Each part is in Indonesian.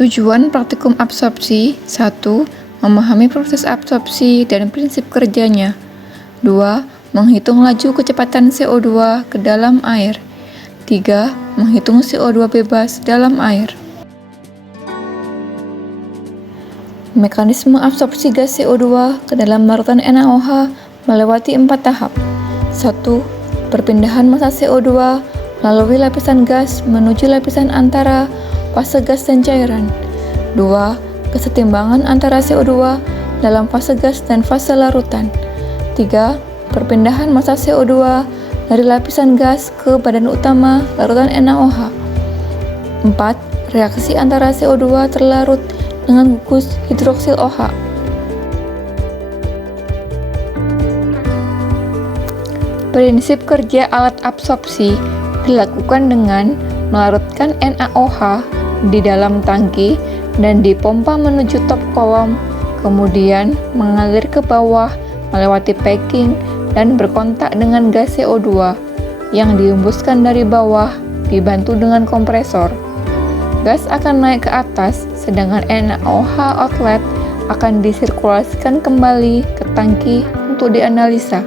Tujuan praktikum absorpsi: 1. Memahami proses absorpsi dan prinsip kerjanya. 2. Menghitung laju kecepatan CO2 ke dalam air. 3. Menghitung CO2 bebas dalam air. Mekanisme absorpsi gas CO2 ke dalam larutan NaOH melewati 4 tahap. 1. Perpindahan massa CO2 melalui lapisan gas menuju lapisan antara fase gas dan cairan. 2. Kesetimbangan antara CO2 dalam fase gas dan fase larutan. 3. Perpindahan massa CO2 dari lapisan gas ke badan utama larutan NaOH. 4. Reaksi antara CO2 terlarut dengan gugus hidroksil OH. Prinsip kerja alat absorpsi dilakukan dengan melarutkan NaOH di dalam tangki dan dipompa menuju top kolom, kemudian mengalir ke bawah melewati packing dan berkontak dengan gas CO2 yang dihembuskan dari bawah dibantu dengan kompresor. Gas akan naik ke atas, sedangkan NaOH outlet akan disirkulasikan kembali ke tangki untuk dianalisa.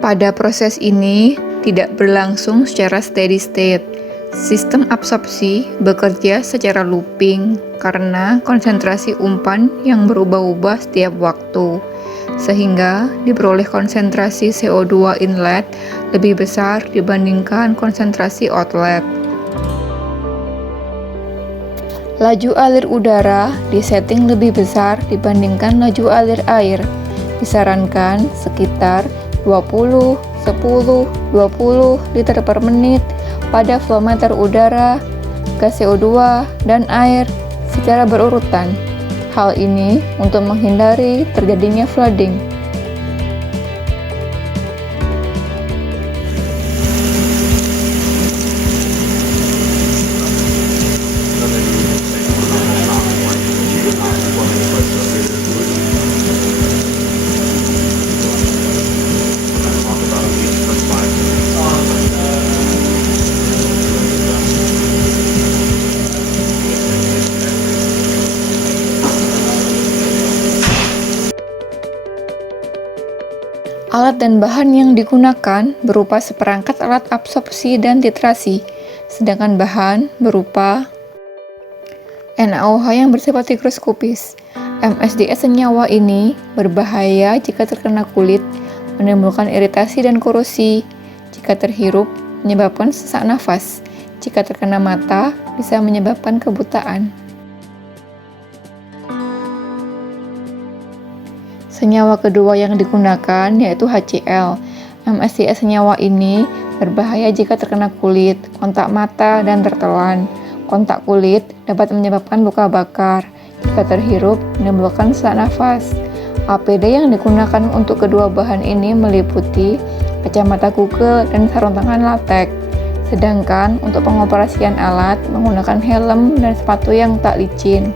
Pada proses ini tidak berlangsung secara steady state. Sistem absorpsi bekerja secara looping karena konsentrasi umpan yang berubah-ubah setiap waktu, sehingga diperoleh konsentrasi CO2 inlet lebih besar dibandingkan konsentrasi outlet. Laju alir udara disetting lebih besar dibandingkan laju alir air. Disarankan sekitar 20, 10, 20 liter per menit pada flow meter udara, gas CO2, dan air secara berurutan. Hal ini untuk menghindari terjadinya flooding. Alat dan bahan yang digunakan berupa seperangkat alat absorpsi dan titrasi, sedangkan bahan berupa NaOH yang bersifat higroskopis. MSDS senyawa ini berbahaya jika terkena kulit, menimbulkan iritasi dan korosi. Jika terhirup, menyebabkan sesak nafas. Jika terkena mata, bisa menyebabkan kebutaan. Senyawa kedua yang digunakan yaitu HCl. MSDS senyawa ini berbahaya jika terkena kulit, kontak mata, dan tertelan. Kontak kulit dapat menyebabkan luka bakar. Jika terhirup, menimbulkan sesak nafas. APD yang digunakan untuk kedua bahan ini meliputi kacamata Google dan sarung tangan latex. Sedangkan untuk pengoperasian alat menggunakan helm dan sepatu yang tak licin.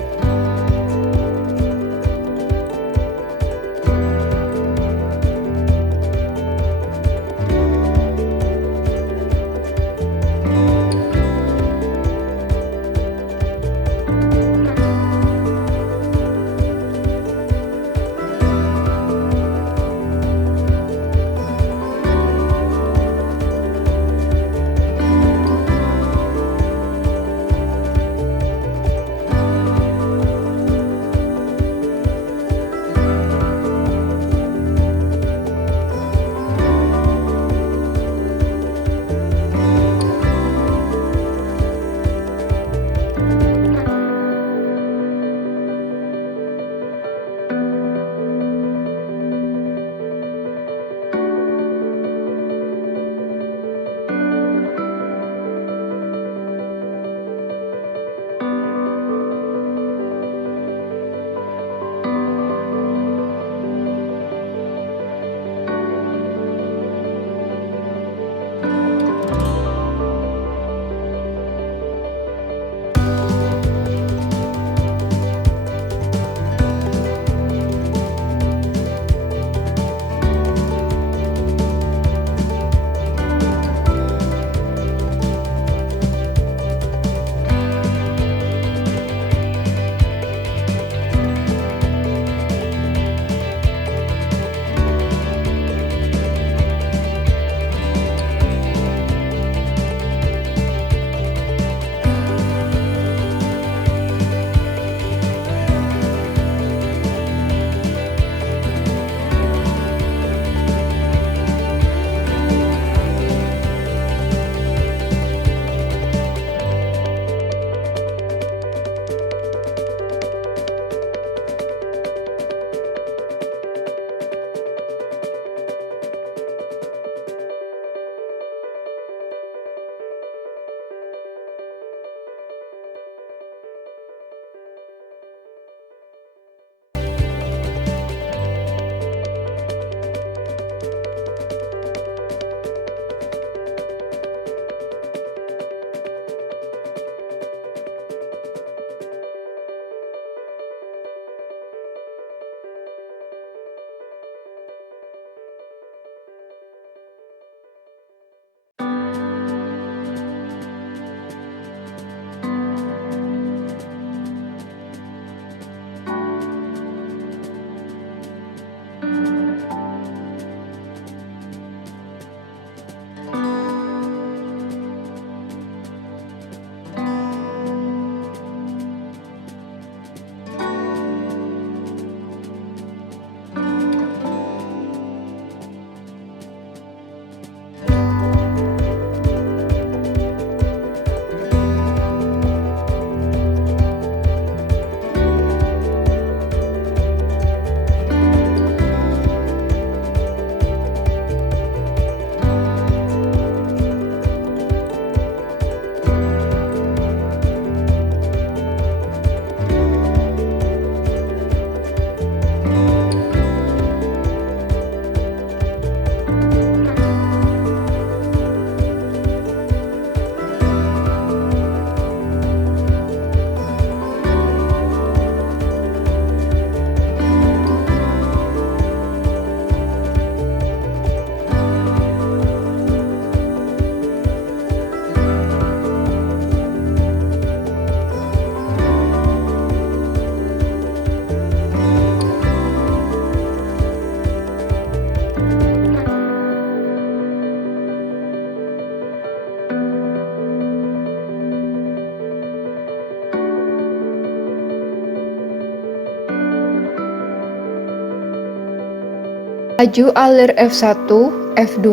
Laju alir F1, F2,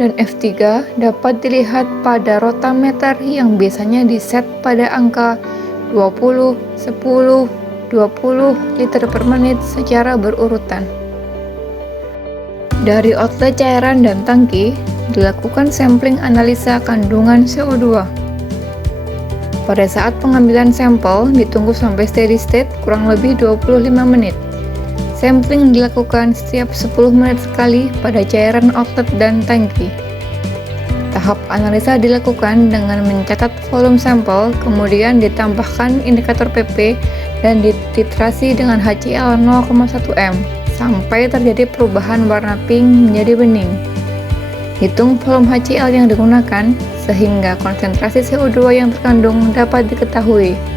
dan F3 dapat dilihat pada rotameter yang biasanya diset pada angka 20, 10, 20 liter per menit secara berurutan. Dari outlet cairan dan tangki, dilakukan sampling analisa kandungan CO2. Pada saat pengambilan sampel, ditunggu sampai steady state kurang lebih 25 menit. Sampling dilakukan setiap 10 menit sekali pada cairan outlet dan tangki. Tahap analisa dilakukan dengan mencatat volume sampel, kemudian ditambahkan indikator PP dan dititrasi dengan HCl 0,1 m sampai terjadi perubahan warna pink menjadi bening. Hitung volume HCl yang digunakan sehingga konsentrasi CO2 yang terkandung dapat diketahui.